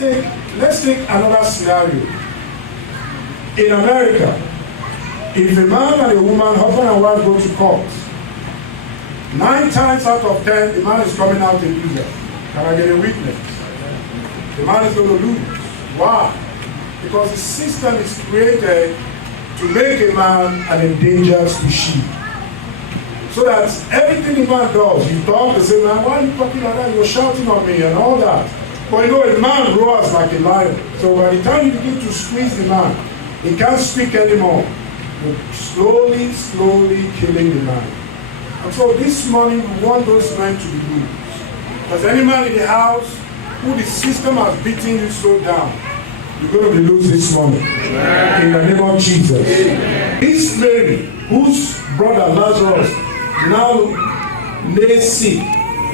let's take another scenario. In America, if a man and a woman, husband and wife, go to court, 9 times out of 10, the man is coming out a loser. Can I get a witness? The man is going to lose. Why? Because the system is created to make a man an endangered species. So that everything the man does, you talk and say, man, why are you talking like that? You're shouting on me and all that. But you know, a man roars like a lion. So by the time you begin to squeeze the man, he can't speak anymore. You're slowly killing the man. And so this morning, we want those men to be good. Because any man in the house who the system has beaten you so down, you're going to be loose this morning. Amen. In the name of Jesus. Amen. This Mary, whose brother Lazarus now lay sick,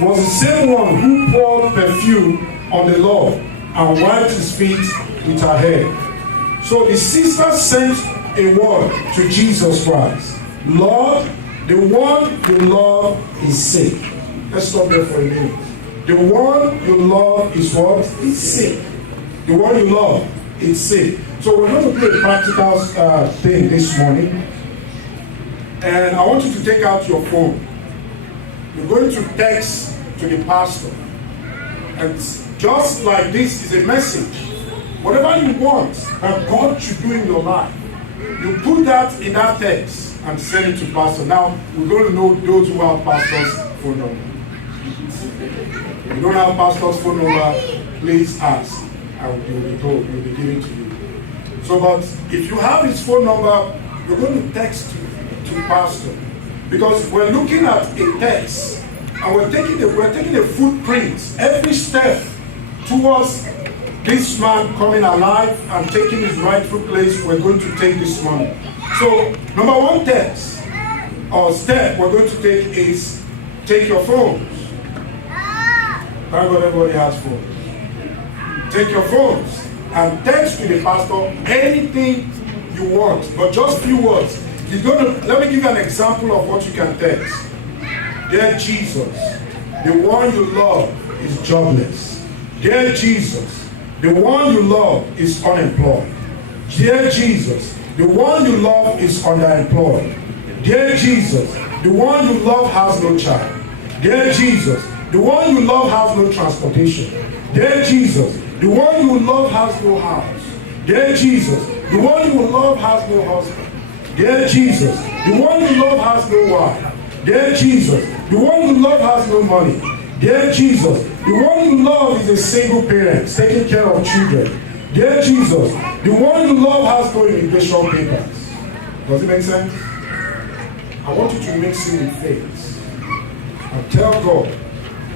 was the same one who poured perfume on the Lord and wiped his feet with her hair. So the sister sent a word to Jesus Christ. Lord, the one you love is sick. Let's stop there for a minute. The one you love is what? Is sick. The one you love is sick. So we're going to do a practical thing this morning. And I want you to take out your phone. You're going to text to the pastor. And just like this is a message. Whatever you want that God should do in your life, you put that in that text and send it to pastor. Now, we're going to know those who have pastor's phone number. If you don't have pastor's phone number, please ask. And you'll be told, will be given to you. So, but if you have his phone number, you're going to text to pastor. Because we're looking at a text and we're taking a footprint, every step towards this man coming alive and taking his rightful place. We're going to take this morning. So, number one text or step we're going to take is take your phones. Thank God everybody has phones. Take your phones and text to the pastor anything you want, but just few words. Let me give you an example of what you can text. Dear Jesus, the one you love is jobless. Dear Jesus, the one you love is unemployed. Dear Jesus, the one you love is underemployed. Dear Jesus, the one you love has no child. Dear Jesus, the one you love has no transportation. Dear Jesus, the one you love has no house. Dear Jesus, the one you love has no husband. Dear Jesus, the one you love has no wife. Dear Jesus, the one you love has no money. Dear Jesus, the one you love is a single parent taking care of children. Dear Jesus, the one you love has no immigration papers. Does it make sense? I want you to mix it with faith and tell God,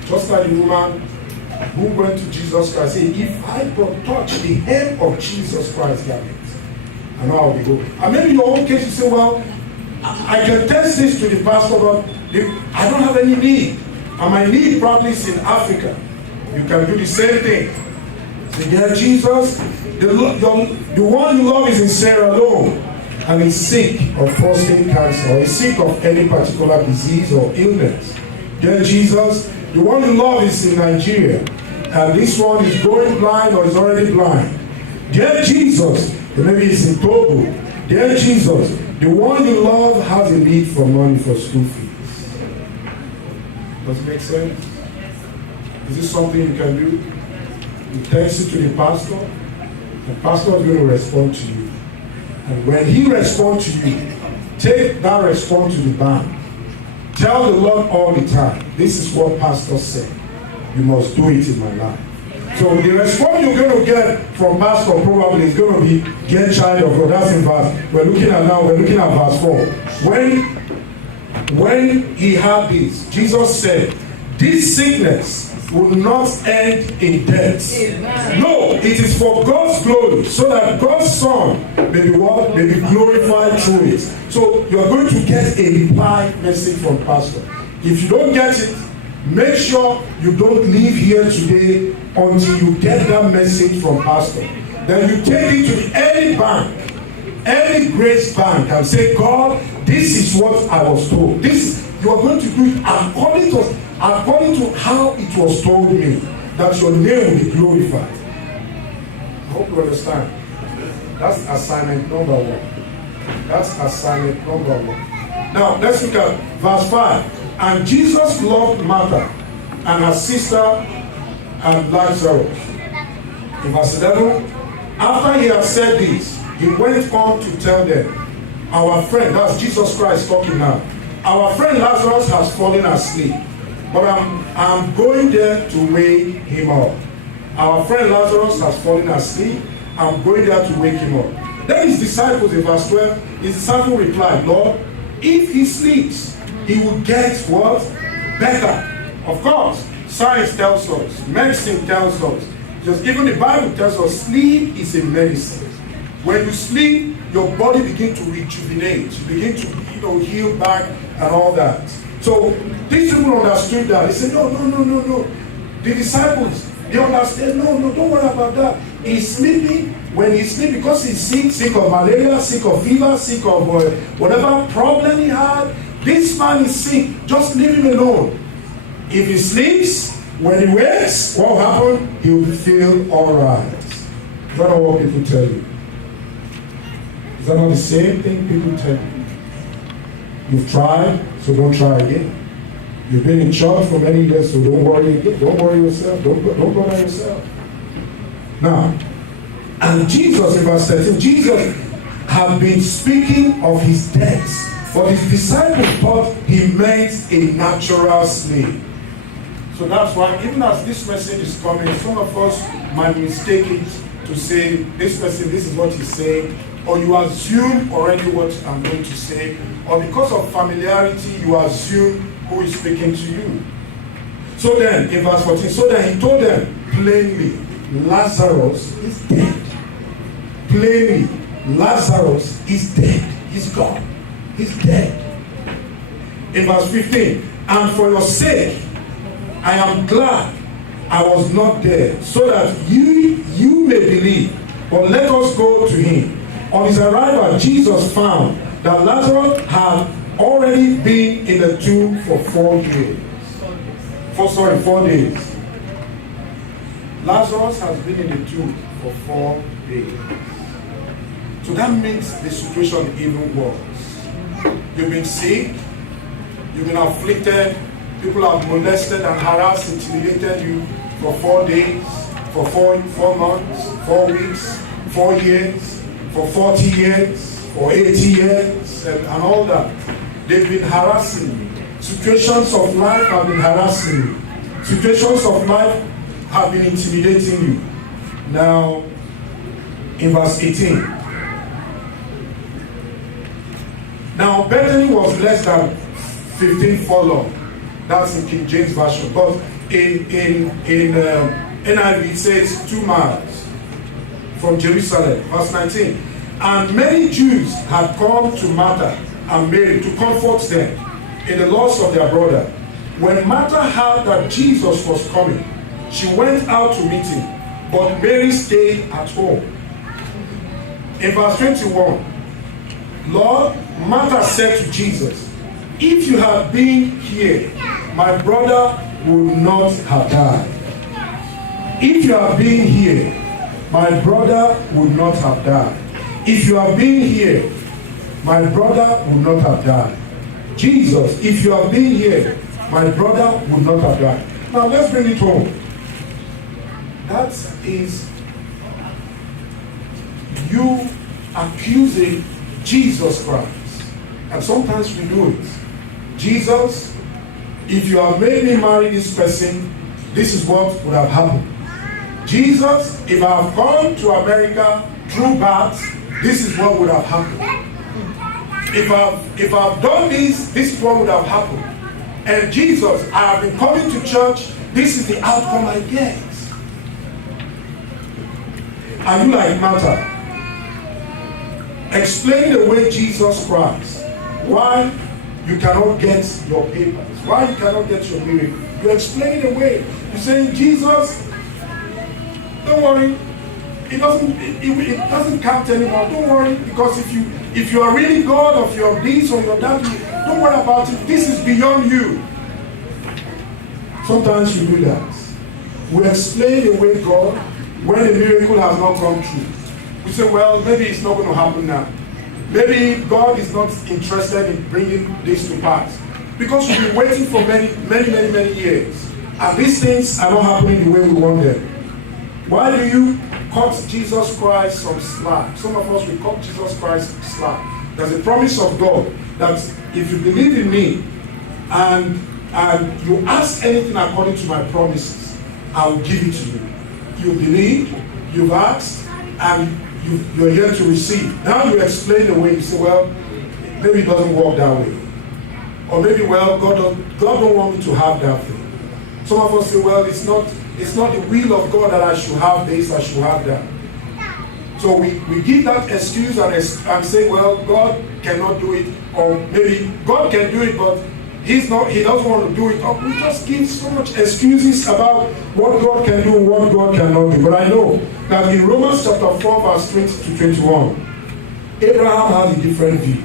just like the woman who went to Jesus Christ, say, if I but touch the hem of Jesus Christ's garment, I know I'll be good. And maybe in your own case you say, well, I can test this to the pastor, but I don't have any need. And my need probably is in Africa. You can do the same thing. Say, dear Jesus, the one you love is in Sierra Leone and is sick of prostate cancer or is sick of any particular disease or illness. Dear Jesus, the one you love is in Nigeria and this one is going blind or is already blind. Dear Jesus, maybe it's in Togo. Dear Jesus, the one you love has a need for money for school fees. Does it make sense? Is this something you can do? You text it to the pastor. The pastor is going to respond to you. And when he responds to you, take that response to the bank. Tell the Lord all the time, this is what pastor said. You must do it in my life. So the response you're going to get from pastor probably is going to be, dear child of God. That's in verse. We're looking at verse 4. When he had this, Jesus said, this sickness will not end in death. No, it is for God's glory, so that God's Son may be what? May be glorified through it. So you are going to get a reply message from pastor. If you don't get it, make sure you don't leave here today until you get that message from pastor. Then you take it to any bank, any grace bank, and say, God, this is what I was told. You are going to do it according to how it was told me, that your name will be glorified. hope you understand. That's assignment number one. That's assignment number one. Now, let's look at verse 5. And Jesus loved Martha and her sister and Lazarus. In verse 11, after he had said this, he went on to tell them, our friend, that's Jesus Christ talking now, our friend Lazarus has fallen asleep, but I'm going there to wake him up. Our friend Lazarus has fallen asleep, I'm going there to wake him up. Then his disciples, in verse 12, his disciple replied, Lord, if he sleeps, he will get what? Better. Of course, science tells us, medicine tells us, just even the Bible tells us, sleep is a medicine. When you sleep, your body begins to rejuvenate, you begin to heal back and all that. So these people understood that. They said, no. The disciples, they understand, no, don't worry about that. He's sleeping. When he's sleeping, because he's sick of malaria, sick of fever, sick of whatever problem he had, this man is sick. Just leave him alone. If he sleeps, when he wakes, what will happen? He will feel all right. Is that not what people tell you? Is that not the same thing people tell you? You've tried, so don't try again. You've been in church for many years, so don't worry again. Don't worry yourself. Don't bother yourself. Now, and Jesus, in verse 13, Jesus had been speaking of his death, but his disciples thought he meant a natural sleep. So that's why, even as this message is coming, some of us might mistake it to say, this person, this is what he's saying, or you assume already what I'm going to say, or because of familiarity, you assume who is speaking to you. So then, in verse 14, so then he told them plainly, Lazarus is dead. Plainly, Lazarus is dead. He's gone. He's dead. In verse 15, and for your sake, I am glad I was not there, so that you may believe. But let us go to him. On his arrival, Jesus found that Lazarus had already been in the tomb for 4 days. 4 days. Lazarus has been in the tomb for 4 days. So that makes the situation even worse. You've been sick, you've been afflicted, people have molested and harassed, intimidated you for 4 days, for 4 months, 4 weeks, 4 years, for 40 years, for 80 years, and all that. They've been harassing you. Situations of life have been harassing you. Situations of life have been intimidating you. Now, in verse 18. Now, Bethany was less than 15 furlongs. That's in King James Version. But in NIV it says 2 miles from Jerusalem. Verse 19. And many Jews had come to Martha and Mary to comfort them in the loss of their brother. When Martha heard that Jesus was coming, she went out to meet him, but Mary stayed at home. In verse 21, Lord, Martha said to Jesus, if you had been here, my brother would not have died. If you had been here, my brother would not have died. If you had been here, my brother would not have died. Jesus, if you have been here, my brother would not have died. Now let's bring it home. That is you accusing Jesus Christ. And sometimes we do it. Jesus, if you have made me marry this person, this is what would have happened. Jesus, if I have gone to America through birth, this is what would have happened. If I've done this, this is what would have happened. And Jesus, I have been coming to church, this is the outcome I get. Are you like Martha? Explain away Jesus Christ. Why you cannot get your papers? Why you cannot get your miracle? You explain it away. You're saying, Jesus, don't worry. It doesn't count anymore. Don't worry, because if you are really God, or if you are this or you're that, don't worry about it. This is beyond you. Sometimes you do that. We explain away God. when a miracle has not come true. We say, well, maybe it's not going to happen now. Maybe God is not interested in bringing this to pass. Because we've been waiting for many years. And these things are not happening the way we want them. Why do you cut Jesus Christ some slack? Some of us, we cut Jesus Christ slack. There's a promise of God that if you believe in me and you ask anything according to my promises, I will give it to you. You believe, you've asked, and you're here to receive. Now you explain away. You say, well, maybe it doesn't work that way. Or maybe, well, God don't want me to have that thing. Some of us say, well, it's not the will of God that I should have this, I should have that. So we give that excuse and say, well, God cannot do it. Or maybe God can do it, but he doesn't want to do it. Or we just give so much excuses about what God can do and what God cannot do. But I know that in Romans chapter 4, verse 20 to 21, Abraham has a different view.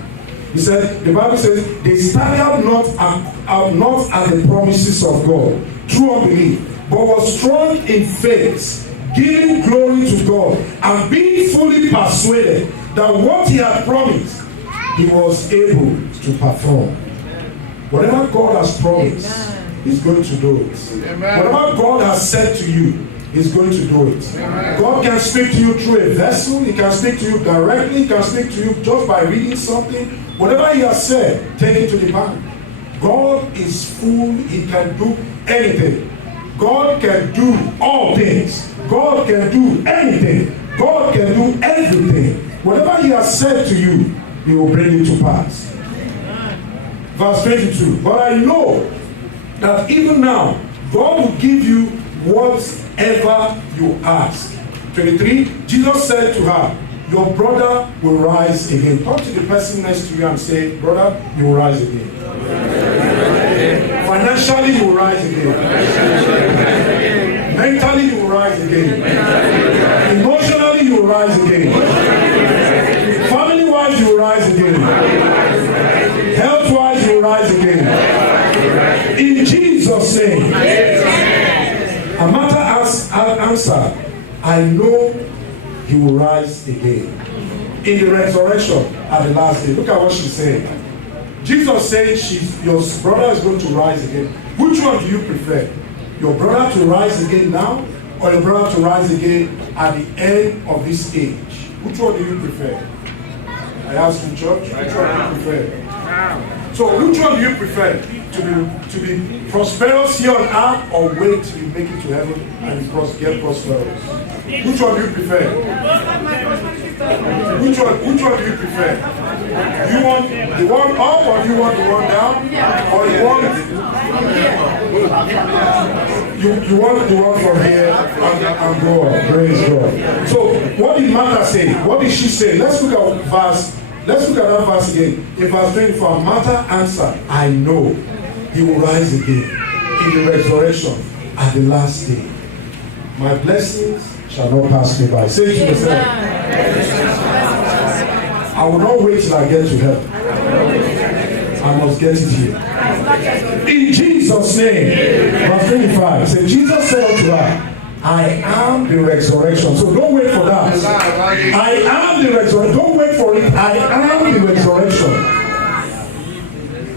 He said, the Bible says, they staggered not at the promises of God, through unbelief, but was strong in faith, giving glory to God, and being fully persuaded that what he had promised, he was able to perform. Whatever God has promised, he's going to do it. Amen. Whatever God has said to you, he's going to do it. Amen. God can speak to you through a vessel. He can speak to you directly. He can speak to you just by reading something. Whatever he has said, take it to the bank. God is full. He can do anything. God can do all things. God can do anything. God can do everything. Whatever he has said to you, he will bring it to pass. Verse 22. But I know that even now, God will give you whatever you ask. 23. Jesus said to her, your brother will rise again. Talk to the person next to you and say, brother, you will rise again. Financially, you will rise again. Mentally, you will rise again. Emotionally, you will rise again. Family-wise, you will rise again. Health-wise, you will rise again. In Jesus' name. And Martha answered, I know he will rise again. In the resurrection at the last day. Look at what she said. Jesus said your brother is going to rise again. Which one do you prefer? Your brother to rise again now, or your brother to rise again at the end of this age? Which one do you prefer? I ask you, church, which one do you prefer? So which one do you prefer? To be prosperous here on earth, or wait till you make it to heaven and get prosperous? Which one do you prefer? Which one do you prefer? Do you want the one up, or do you want the one down? Or you want the one from here and go on? Praise God. So what did Martha say? What did she say? Let's look at that verse again. In verse 24, Martha answered, I know he will rise again in the resurrection at the last day. My blessings shall not pass me by. Say to yourself, I will not wait till I get to heaven. I must get it here. In Jesus' name. Verse 25. Say, Jesus said unto her, I am the resurrection. So don't wait for that. I am the resurrection. Don't wait for it. I am the resurrection.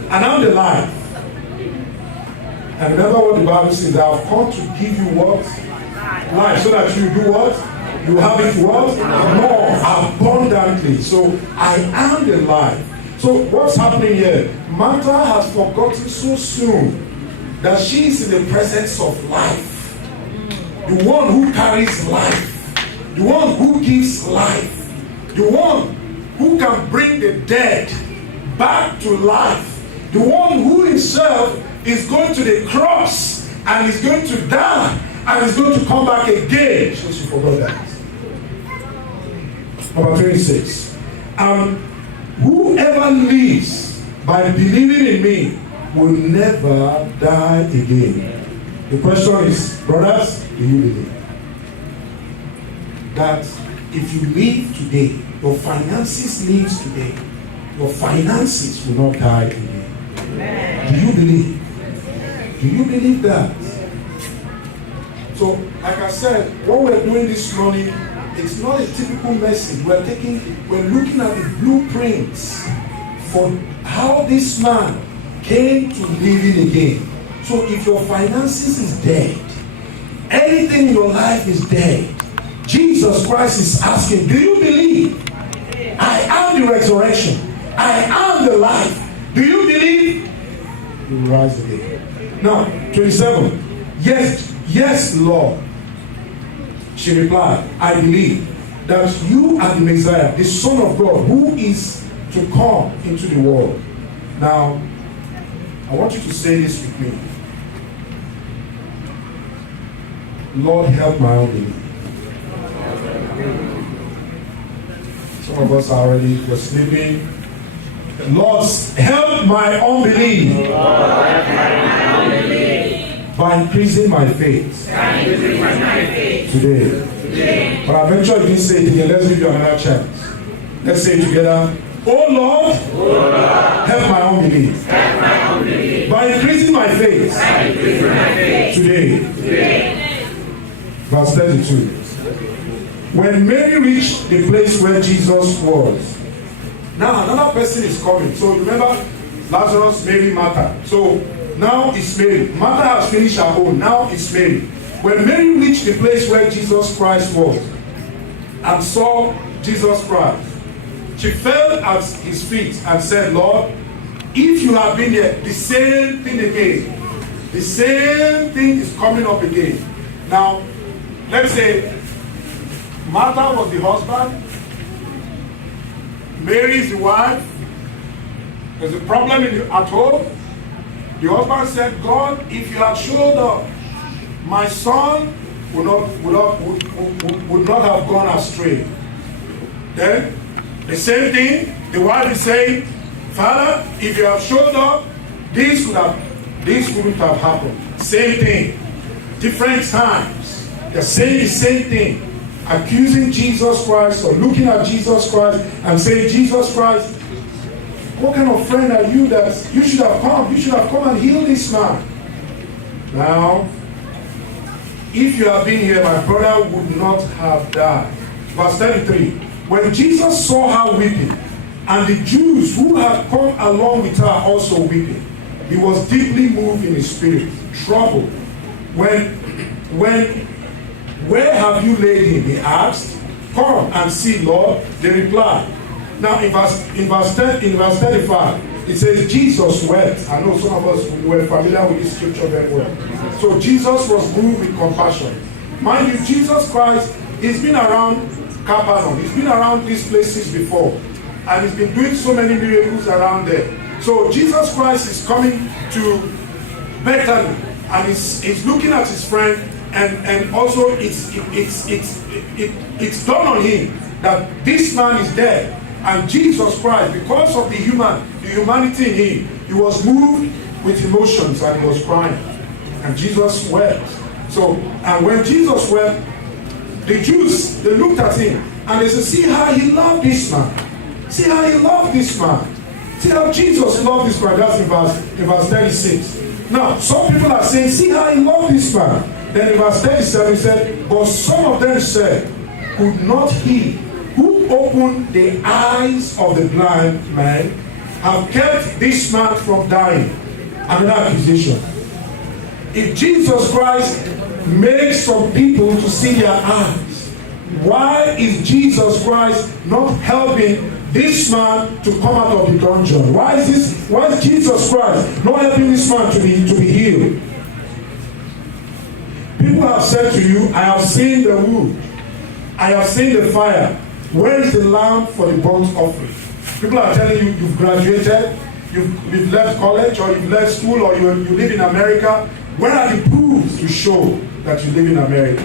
And I'm the life. And remember what the Bible says, I have come to give you what? Life. So that you do what? You have it what? More abundantly. So I am the life. So what's happening here? Martha has forgotten so soon that she is in the presence of life. The one who carries life. The one who gives life. The one who can bring the dead back to life. The one who himself is going to the cross and is going to die and is going to come back again. So she forgot that. Number 26. Whoever lives by believing in me will never die again. The question is, brothers, do you believe that if you live today, your finances live today, your finances will not die again? Amen. Do you believe? Do you believe that? So, like I said, what we're doing this morning, it's not a typical message. We're looking at the blueprints for how this man came to living again. So if your finances is dead, anything in your life is dead, Jesus Christ is asking, do you believe? I am the resurrection. I am the life. Do you believe? You will rise again. Now, 27. Yes, Lord. She replied, I believe that you are the Messiah, the Son of God, who is to come into the world. Now, I want you to say this with me. Lord, help my unbelief. Some of us are already sleeping. Lord, help my unbelief. By increasing my faith. Today. But I venture you didn't say it again. Let's give you another chance. Let's say it together. Oh Lord, help my unbelief. By increasing my faith. Today. Verse 32. When Mary reached the place where Jesus was. Now another person is coming. So remember Lazarus, Mary, Martha. So now it's Mary. Martha has finished her own. Now it's Mary. When Mary reached the place where Jesus Christ was and saw Jesus Christ, she fell at his feet and said, Lord, if you have been here, the same thing again. The same thing is coming up again. Now, let's say Martha was the husband, Mary is the wife. There's a problem at home. The husband said, God, if you had showed up, my son would not have gone astray. Then, the same thing, the wife is saying, Father, if you have showed up, this wouldn't have happened. Same thing. Different times. They're saying the same thing. Accusing Jesus Christ or looking at Jesus Christ and saying, Jesus Christ, what kind of friend are you that you should have come? You should have come and healed this man. Now, if you had been here, my brother would not have died. Verse 33. When Jesus saw her weeping, and the Jews who had come along with her also weeping, he was deeply moved in his spirit, troubled. Where have you laid him? He asked. Come and see, Lord. They replied. Now in verse 35, it says Jesus wept. I know some of us were familiar with this scripture very well. So Jesus was moved with compassion. Mind you, Jesus Christ, he's been around Capernaum. He's been around these places before. And he's been doing so many miracles around there. So Jesus Christ is coming to Bethany. And he's looking at his friend. And also it's dawned on him that this man is dead. And Jesus Christ, because of the humanity in him, he was moved with emotions and he was crying. And Jesus wept. So, and when Jesus wept, the Jews, they looked at him and they said, see how he loved this man. See how he loved this man. See how Jesus loved this man. That's in verse 36. Now, some people are saying, see how he loved this man. Then in verse 37 he said, but some of them said, could not he who opened the eyes of the blind man have kept this man from dying? Another accusation. If Jesus Christ makes some people to see their eyes, why is Jesus Christ not helping this man to come out of the dungeon? Why is Jesus Christ not helping this man to be healed? People have said to you, I have seen the wood, I have seen the fire. Where is the lamb for the burnt offering? People are telling you, you've graduated, you've left college, or you've left school, or you live in America. Where are the proofs to show that you live in America?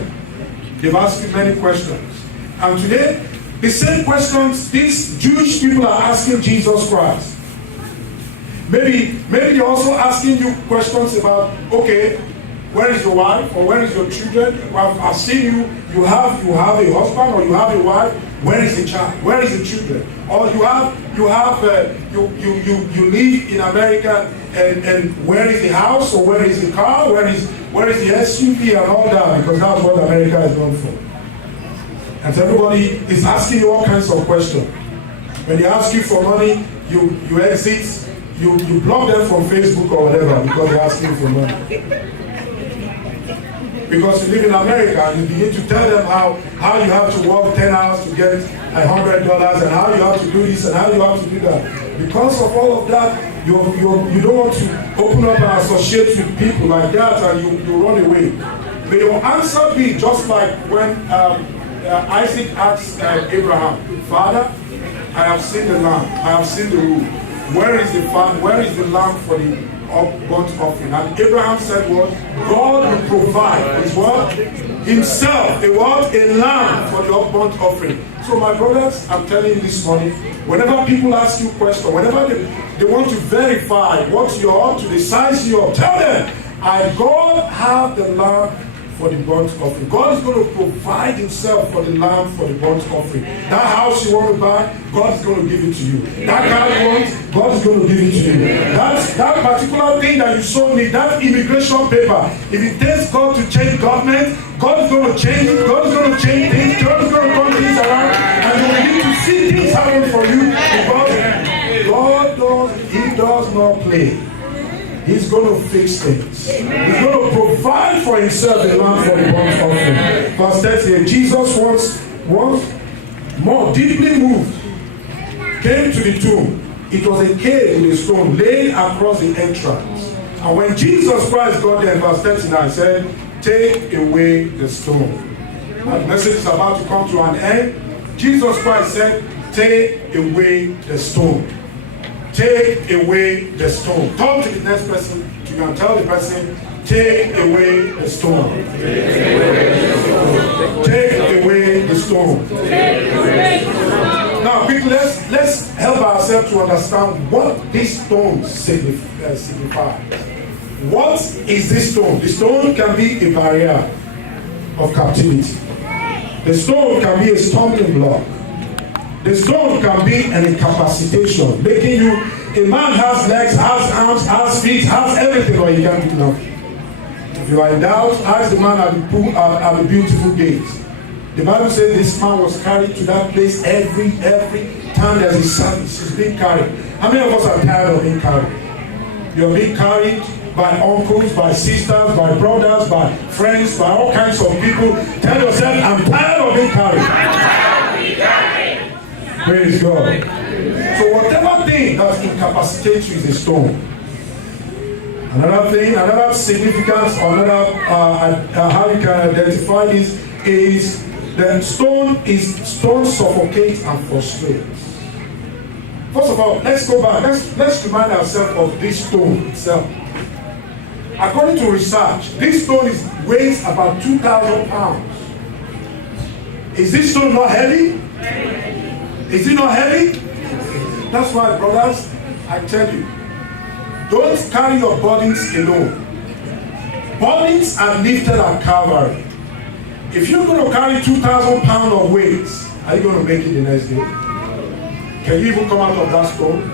They've asked me many questions. And today, the same questions these Jewish people are asking Jesus Christ. Maybe they're also asking you questions about, okay, Where is your wife? Or where is your children? Well, I've seen you. You have a husband or you have a wife. Where is the child? Where is the children? Or you live in America and where is the house or where is the car? Where is the SUV and all that? Because that's what America is known for. And so everybody is asking you all kinds of questions. When they ask you for money, you exit. You block them from Facebook or whatever because they're asking for money. Because you live in America and you begin to tell them how you have to work 10 hours to get $100 and how you have to do this and how you have to do that. Because of all of that, you don't want to open up and associate with people like that and you run away. May your answer be just like when Isaac asked Abraham, Father, I have seen the lamb, I have seen the wool. Where is the lamb for the burnt offering? And Abraham said what? God will provide his what? Himself. A lamb for the burnt offering. So my brothers, I'm telling you this morning, whenever people ask you questions, whenever they want to verify what you're up to, the size you're up, tell them, God have the lamb for the burnt offering. God is going to provide himself for the lamb for the burnt offering. That house you want to buy, God is going to give it to you. That car you want, God is going to give it to you. That particular thing that you so need, that immigration paper, if it takes God to change government, God is going to change it. God is going to change things. God is going to turn things around, and you will need to see things happen for you because God does not play. He's going to fix things. Amen. He's going to provide for himself a lamb for the burnt offering. Verse 30, Jesus once more deeply moved, came to the tomb. It was a cave with a stone laid across the entrance. And when Jesus Christ got there, in verse 39, said, take away the stone. And the message is about to come to an end. Jesus Christ said, take away the stone. Take away the stone. Talk to the next person. You can tell the person, take away the stone. Take away the stone. Now, quickly, let's help ourselves to understand what this stone signifies. What is this stone? The stone can be a barrier of captivity. The stone can be a stumbling block. The stone can be an incapacitation, making you, a man has legs, has arms, has feet, has everything, or he can't do nothing. If you are in doubt, ask the man at the beautiful gate. The Bible says this man was carried to that place every time there's a service. He's being carried. How many of us are tired of being carried? You're being carried by uncles, by sisters, by brothers, by friends, by all kinds of people. Tell yourself, I'm tired of being carried. I'm tired of being carried. Praise God. So whatever thing that incapacitates you is a stone. Another thing, another significance, another how you can identify this is that stone suffocates and frustrates. First of all, let's go back. Let's remind ourselves of this stone itself. According to research, this stone weighs about 2,000 pounds. Is this stone not heavy? Is it not heavy? That's why, brothers, I tell you, don't carry your burdens alone. Burdens are lifted at Calvary. If you're going to carry 2,000 pounds of weight, are you going to make it the next day? Can you even come out of that stone?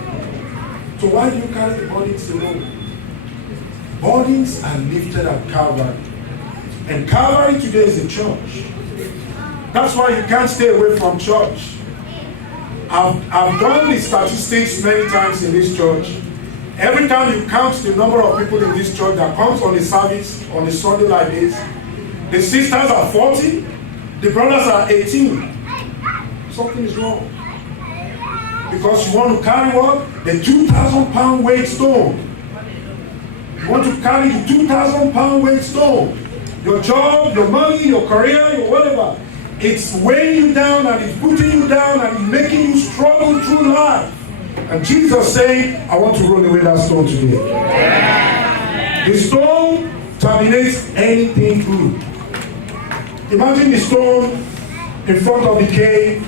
So why do you carry the burdens alone? Burdens are lifted at Calvary. And Calvary today is a church. That's why you can't stay away from church. I've done the statistics many times in this church. Every time you count the number of people in this church that comes on the service on a Sunday like this, the sisters are 40, the brothers are 18. Something is wrong. Because you want to carry what? The 2,000 pound weight stone. You want to carry the 2,000 pound weight stone. Your job, your money, your career, your whatever. It's weighing you down and it's putting you down and it's making you struggle through life. And Jesus saying, I want to roll away that stone today. The stone terminates anything good. Imagine the stone in front of the cave.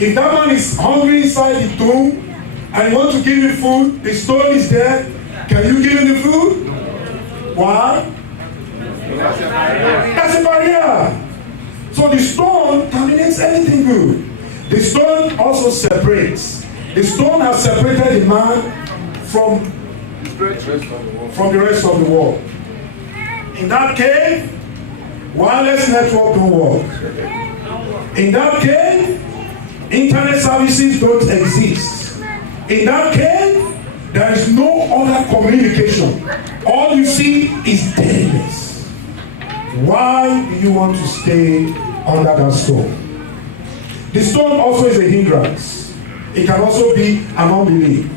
If that man is hungry inside the tomb and he wants to give you food, the stone is there. Can you give him the food? Why? That's a barrier. So the stone terminates anything good. The stone also separates. The stone has separated the man from the rest of the world. In that cave, wireless network don't work. In that cave, internet services don't exist. In that cave, there is no other communication. All you see is deadness. Why do you want to stay under that stone? The stone also is a hindrance. It can also be an unbelief.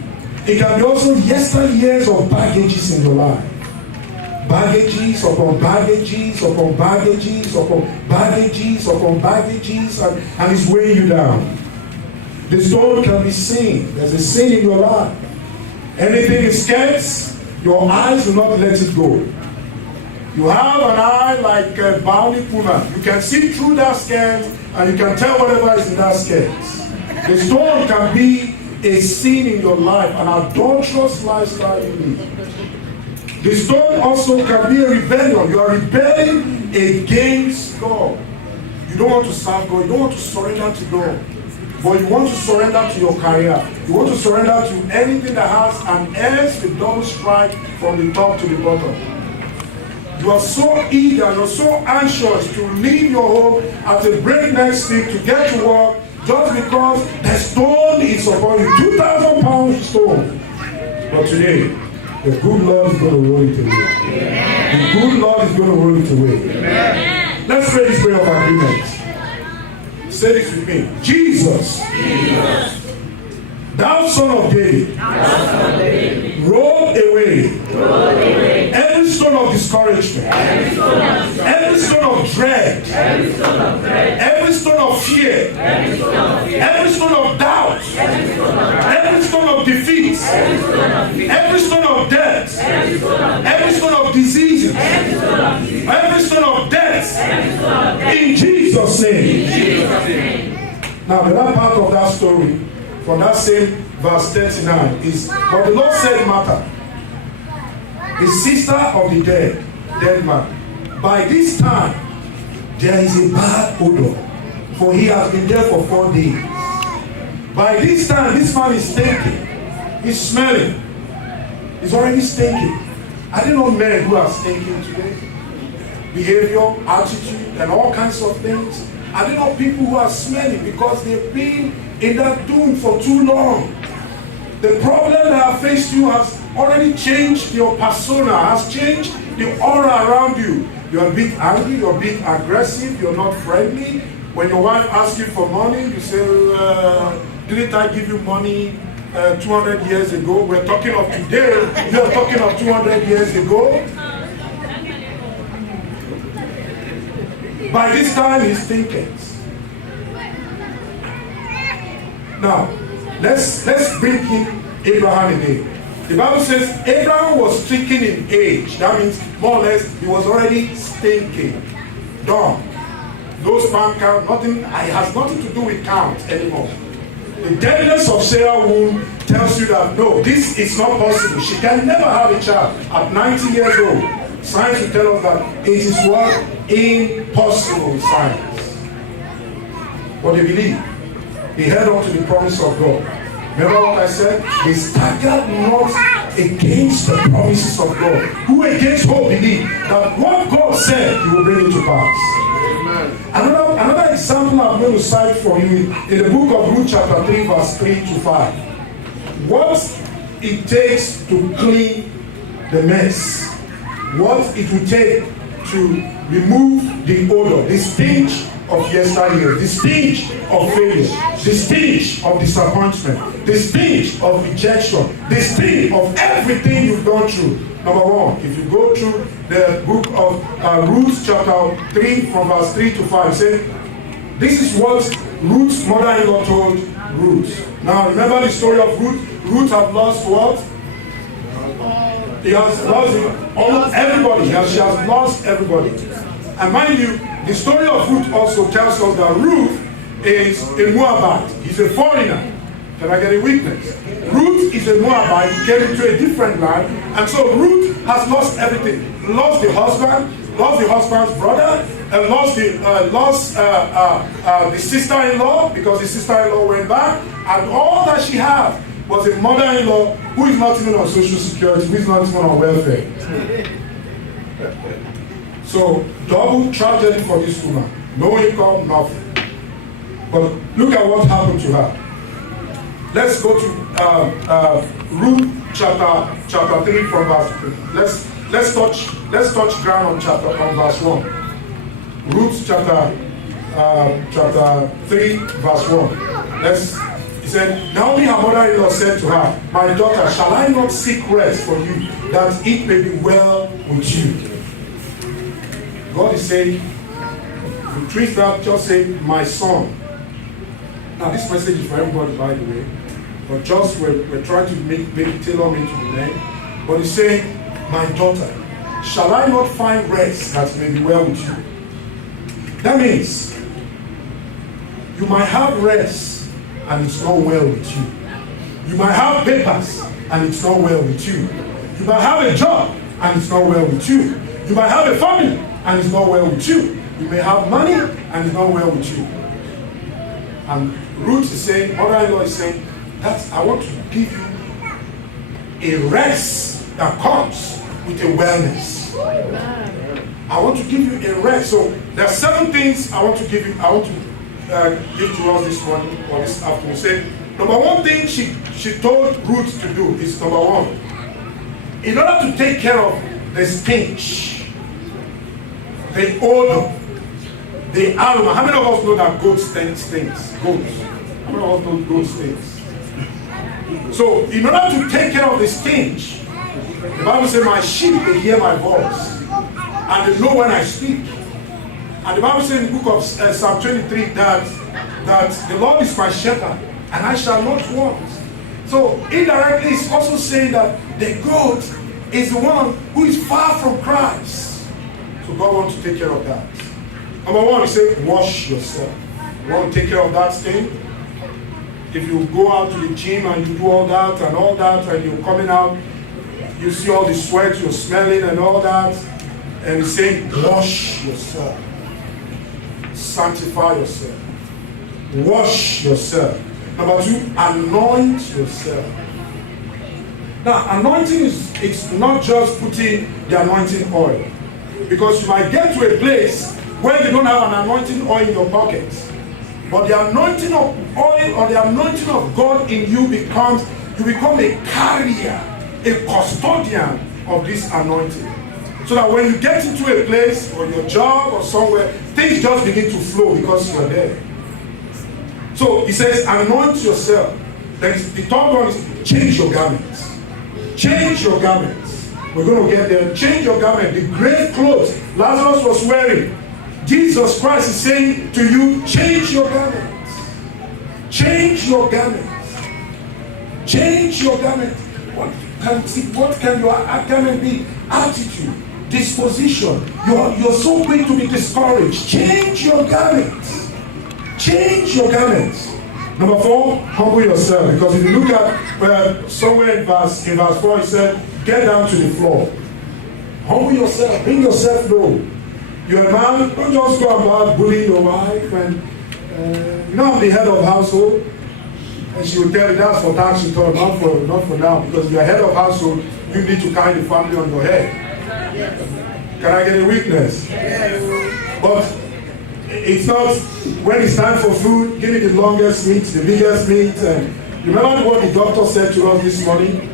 It can be also yesteryears of baggages in your life. Baggages upon baggages upon baggages upon baggages upon baggages, and it's weighing you down. The stone can be sin. There's a sin in your life. Anything is scarce, your eyes will not let it go. You have an eye like a bounty puma. You can see through that scales and you can tell whatever is in that scales. The stone can be a sin in your life, an adulterous lifestyle you lead. The stone also can be a rebellion. You are rebelling against God. You don't want to serve God. You don't want to surrender to God. But you want to surrender to your career. You want to surrender to anything that has an edge with double strike from the top to the bottom. You are so eager, you're so anxious to leave your home at a breakneck speed to get to work just because the stone is upon you. 2,000 pounds stone. But today, the good Lord is going to roll it away. The good Lord is going to roll it away. Let's pray this prayer of agreement. Say this with me. Jesus, thou son of David, roll away every stone of discouragement, every stone of dread, every stone of fear, every stone of doubt, every stone of defeat, every stone of death, every stone of diseases, every stone of death, in Jesus' name. Now, the other part of that story, from that same verse 39, is, but the Lord said, Martha, the sister of the dead man, by this time there is a bad odor, for he has been there for 4 days. By this time, this man is stinking. He's smelling. He's already stinking. I didn't know men who are stinking today. Behavior, attitude, and all kinds of things. I didn't know people who are smelling because they've been in that doom for too long. The problem that has faced you has already changed your persona, has changed the aura around you. You're a bit angry, you're a bit aggressive, you're not friendly. When your wife asks you for money, you say, didn't I give you money 200 years ago? We're talking of today, you're talking of 200 years ago. By this time, he's thinking. Now, let's bring in Abraham again. The Bible says Abraham was stricken in age. That means more or less he was already stinking. Done. No sperm count, nothing. It has nothing to do with count anymore. The deadness of Sarah's womb tells you that no, this is not possible. She can never have a child at 90 years old. Science will tell us that it is what? Impossible science. But they believe. They held on to the promise of God. Remember what I said? They staggered not against the promises of God. Who against hope believe that what God said, He will bring it to pass. Amen. Another example I'm going to cite for you in the book of Ruth chapter 3 verse 3 to 5. What it takes to clean the mess. What it will take to remove the odor, the stench of yesteryear, the stench of failure, the stench of disappointment, the stench of rejection, the stench of everything you've gone through. Number one, if you go through the book of Ruth chapter 3 from verse 3 to 5, say, this is what Ruth's mother-in-law told Ruth. Now remember the story of Ruth. Ruth had lost what? He has lost almost everybody. She has lost everybody. And mind you, the story of Ruth also tells us that Ruth is a Moabite. He's a foreigner. Can I get a witness? Ruth is a Moabite, came into a different land, and so Ruth has lost everything. Lost the husband, lost the husband's brother, and lost the sister-in-law because the sister-in-law went back, and all that she had was a mother-in-law who is not even on social security, who is not even on welfare. So double tragedy for this woman. No income, nothing. But look at what happened to her. Let's go to Ruth chapter 3 from verse 3. Let's touch ground on verse 1. Ruth chapter 3 verse 1. He said, Naomi, her mother-in-law, said to her, my daughter, shall I not seek rest for you, that it may be well with you? God is saying, you treat that, just say, my son. Now this message is for everybody, by the way. But just we're trying to make it tailor-made to the name. But he's saying, my daughter, shall I not find rest that may be well with you? That means you might have rest and it's not well with you. You might have papers and it's not well with you. You might have a job and it's not well with you. You might have a family and it's not well with you. You may have money and it's not well with you. And Ruth is saying, mother-in-law is saying, that I want to give you a rest that comes with a wellness. I want to give you a rest. So there are 7 things I want to give you. I want to give to us this morning or this afternoon. Say, number 1 thing she told Ruth to do is number 1. In order to take care of the stench, the odor, the aroma. How many of us know that goat stinks? Goats. How many of us know goat stinks? So, in order to take care of the stench, the Bible says, my sheep, they hear my voice, and they know when I speak. And the Bible says in the book of Psalm 23 that the Lord is my shepherd, and I shall not want. So, indirectly, it's also saying that the goat is the one who is far from Christ. So, God wants to take care of that. Number 1, he said, wash yourself. You want to take care of that thing? If you go out to the gym and you do all that, and you're coming out, you see all the sweat, you're smelling and all that, and he's saying, wash yourself. Sanctify yourself. Wash yourself. Number 2, anoint yourself. Now, anointing it's not just putting the anointing oil. Because you might get to a place where you don't have an anointing oil in your pocket. But the anointing of oil or the anointing of God in you you become a carrier, a custodian of this anointing. So that when you get into a place or your job or somewhere, things just begin to flow because you are there. So he says, anoint yourself. Then the 3rd one is change your garments. Change your garments. We're going to get there. Change your garment. The great clothes Lazarus was wearing. Jesus Christ is saying to you, change your garments. Change your garments. Change your garments. What can your garment be? Attitude, disposition. You're so quick to be discouraged. Change your garments. Change your garments. Number 4, humble yourself. Because if you look at somewhere in verse 4, it said, get down to the floor. Humble yourself. Bring yourself low. You're a man, don't just go about bullying your wife and I'm the head of household, and she will tell you that's for tax return, not for now, because you're head of household, you need to carry the family on your head. Yes. Can I get a witness? Yes. But it's not when it's time for food, give me the longest meat, the biggest meat. And remember what the doctor said to us this morning?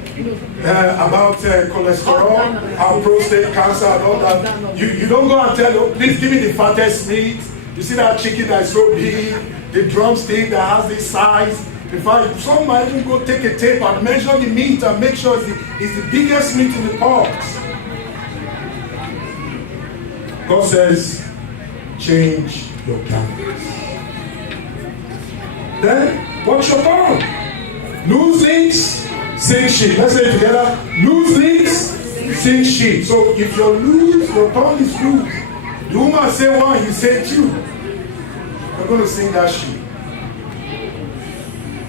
About cholesterol, prostate cancer and all that. You don't go and tell you, please give me the fattest meat. You see that chicken that is so big, the drumstick that has this size. In fact, some might even go take a tape and measure the meat and make sure it's the biggest meat in the pot. God says, change your garments. Then, what's your God? Lose things. Sing sheep. Let's say it together. Lose things, sing sheep. So if you're loose, your tongue is loose. The woman say 1, you say 2. You're going to sing that sheep.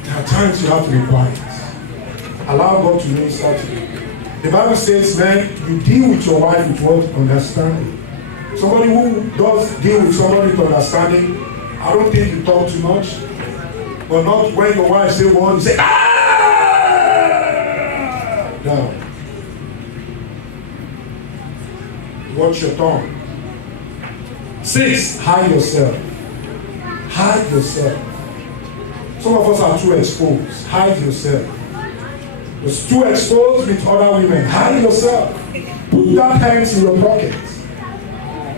There are times you have to be quiet. Allow God to minister to you. The Bible says, man, you deal with your wife with what? Understanding. Somebody who does deal with somebody with understanding. I don't think you talk too much. But not when your wife say one, you say, ah! No. Watch your tongue. 6, hide yourself. Hide yourself. Some of us are too exposed. Hide yourself. You're too exposed with other women. Hide yourself. Put that hands in your pocket.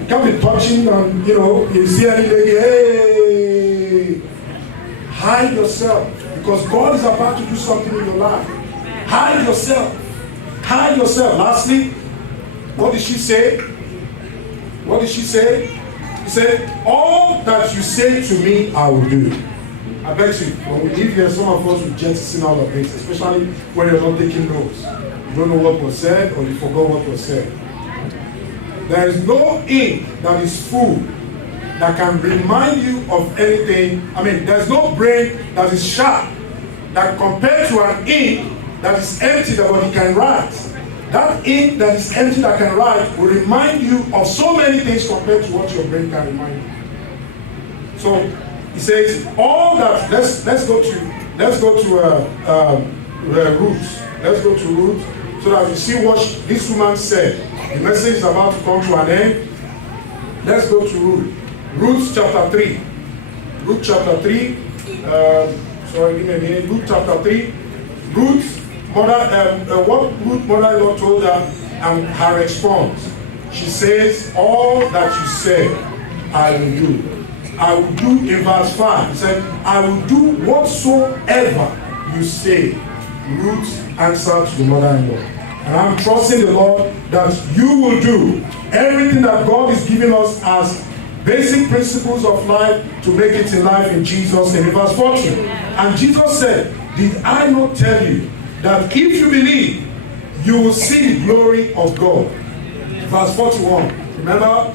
You can't be touching and, you see any lady, hey! Hide yourself. Because God is about to do something in your life. Hide yourself. Hide yourself. Lastly, what did she say? What did she say? She said, all that you say to me, I will do. I bet you, when we leave here, some of us will jettison all of this, especially when you're not taking notes. You don't know what was said or you forgot what was said. There is no ink that is full that can remind you of anything. There's no brain that is sharp that compared to an ink that is empty that what you can write. That ink that is empty that can write will remind you of so many things compared to what your brain can remind you. So he says, all that. Let's go to Ruth. Let's go to Ruth so that you see what this woman said. The message is about to come to an end. Let's go to Ruth. Ruth chapter 3. Ruth chapter 3. Give me a minute. Ruth chapter 3. Ruth. What Ruth mother-in-law told her and her response. She says, all that you say, I will do. I will do in verse 5. He said, I will do whatsoever you say. Ruth answered to the mother-in-law. And I'm trusting the Lord that you will do everything that God is giving us as basic principles of life to make it in life in Jesus' name. In verse 14. And Jesus said, did I not tell you that if you believe, you will see the glory of God? Verse 41. Remember,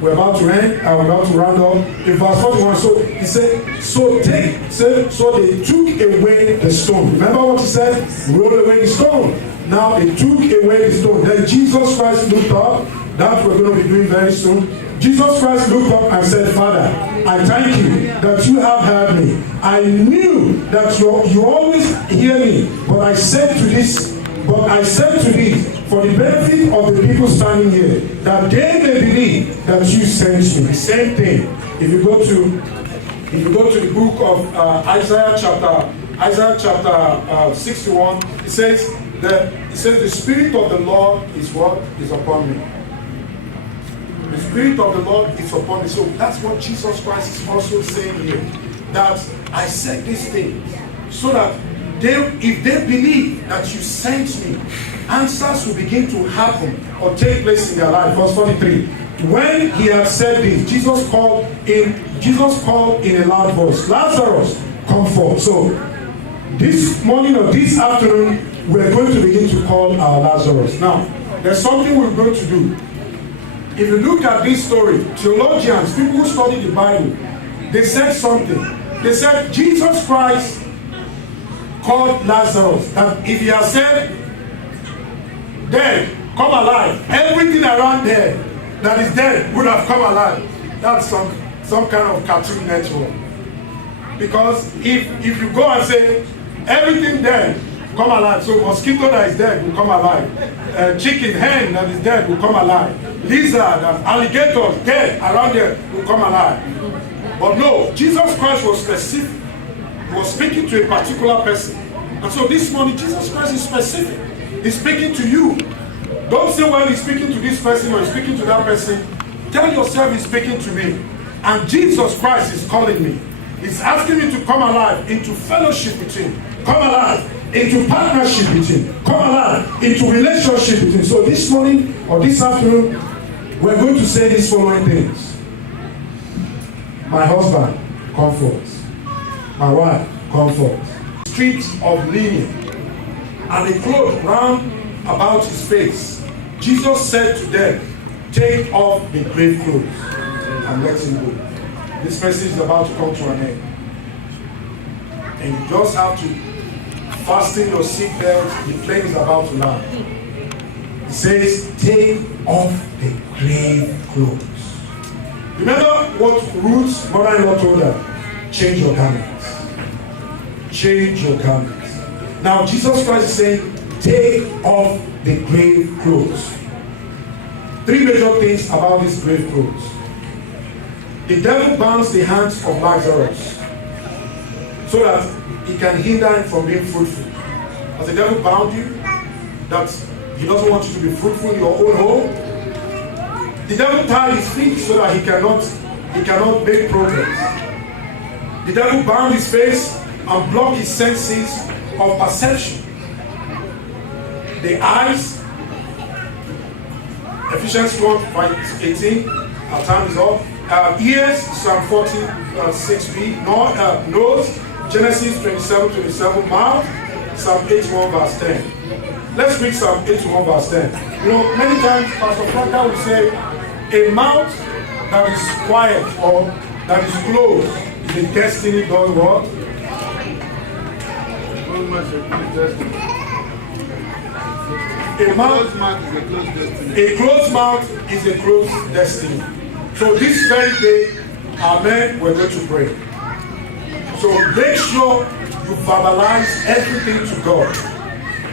we're about to end, we're about to round up. In verse 41, so he said, so they took away the stone. Remember what he said? Roll away the stone. Now they took away the stone. Then Jesus Christ looked up. That we're going to be doing very soon. Jesus Christ looked up and said, Father, I thank you that you have heard me. I knew that you always hear me, but I said to this, for the benefit of the people standing here, that they may believe that you sent me. Same thing. If you go to the book of Isaiah chapter 61, it says the Spirit of the Lord is what is upon me. The Spirit of the Lord is upon me. So that's what Jesus Christ is also saying here. That I said these things so that if they believe that you sent me, answers will begin to happen or take place in their life. Verse 43. When he had said this, Jesus called in a loud voice, Lazarus, come forth. So this morning or this afternoon, we're going to begin to call our Lazarus. Now, there's something we're going to do. If you look at this story, theologians, people who study the Bible, they said something. They said Jesus Christ called Lazarus, that if he had said, dead, come alive, everything around there that is dead would have come alive. That's some kind of Cartoon Network. Because if you go and say, everything dead, come alive. So mosquito that is dead will come alive. Chicken, hen that is dead will come alive. Lizard and alligators dead around there will come alive. But no, Jesus Christ was specific. He was speaking to a particular person. And so this morning, Jesus Christ is specific. He's speaking to you. Don't say, well, he's speaking to this person or he's speaking to that person. Tell yourself he's speaking to me. And Jesus Christ is calling me. He's asking me to come alive into fellowship with him. Come alive into partnership with him. Come alive into relationship with him. So this morning or this afternoon, we're going to say these following things. My husband, comfort. My wife, comfort. Strips of linen and a cloth round about his face. Jesus said to them, take off the grave clothes and let him go. This message is about to come to an end. And you just have to fasten your seatbelt. The plane is about to land. It says, take off the grave clothes. Remember what Ruth's mother-in-law told her? Change your garments. Change your garments. Now Jesus Christ is saying, take off the grave clothes. Three major things about these grave clothes. The devil binds the hands of Lazarus so that he can hinder him from being fruitful. Has the devil bound you? That he doesn't want you to be fruitful in your own home? The devil tied his feet so that he cannot make progress. The devil bound his face and blocked his senses of perception. The eyes, Ephesians 1:18, our time is up. Ears, Psalm 46b. Nose, Genesis 27:27. Mouth, Psalm 81 verse 10. Let's read Psalm 81 verse 10. You know, many times Pastor Franka will say, a mouth that is quiet or that is closed is a destiny does what? A closed mouth is a closed destiny. So this very day, amen, we're going to pray. So make sure you verbalize everything to God.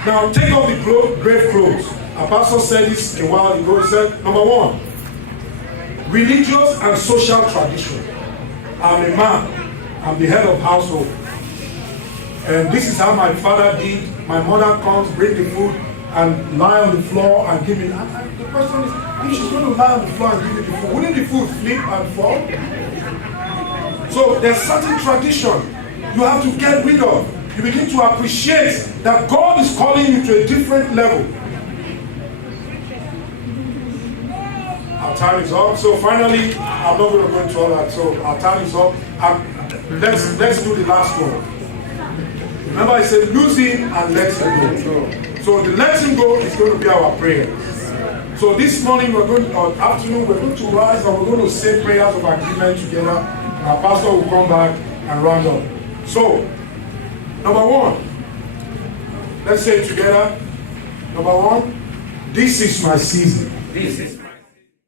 Now take off the grave clothes. Our pastor said this a while ago. He said, number one, religious and social tradition. I'm a man. I'm the head of household. And this is how my father did. My mother comes, bring the food, and lie on the floor and give me. The question is, if she's going to lie on the floor and give me the food, wouldn't the food flip and fall? So there's certain tradition you have to get rid of. You begin to appreciate that God is calling you to a different level. Our time is up. So finally, I'm not going to go into all that. So our time is up. Let's do the last one. Remember, I said lose him and let him go. So the let him go is going to be our prayer. So this morning or afternoon we're going to rise and we're going to say prayers of agreement together. And our pastor will come back and round up. So, number one, let's say it together. Number one, this is my season. This is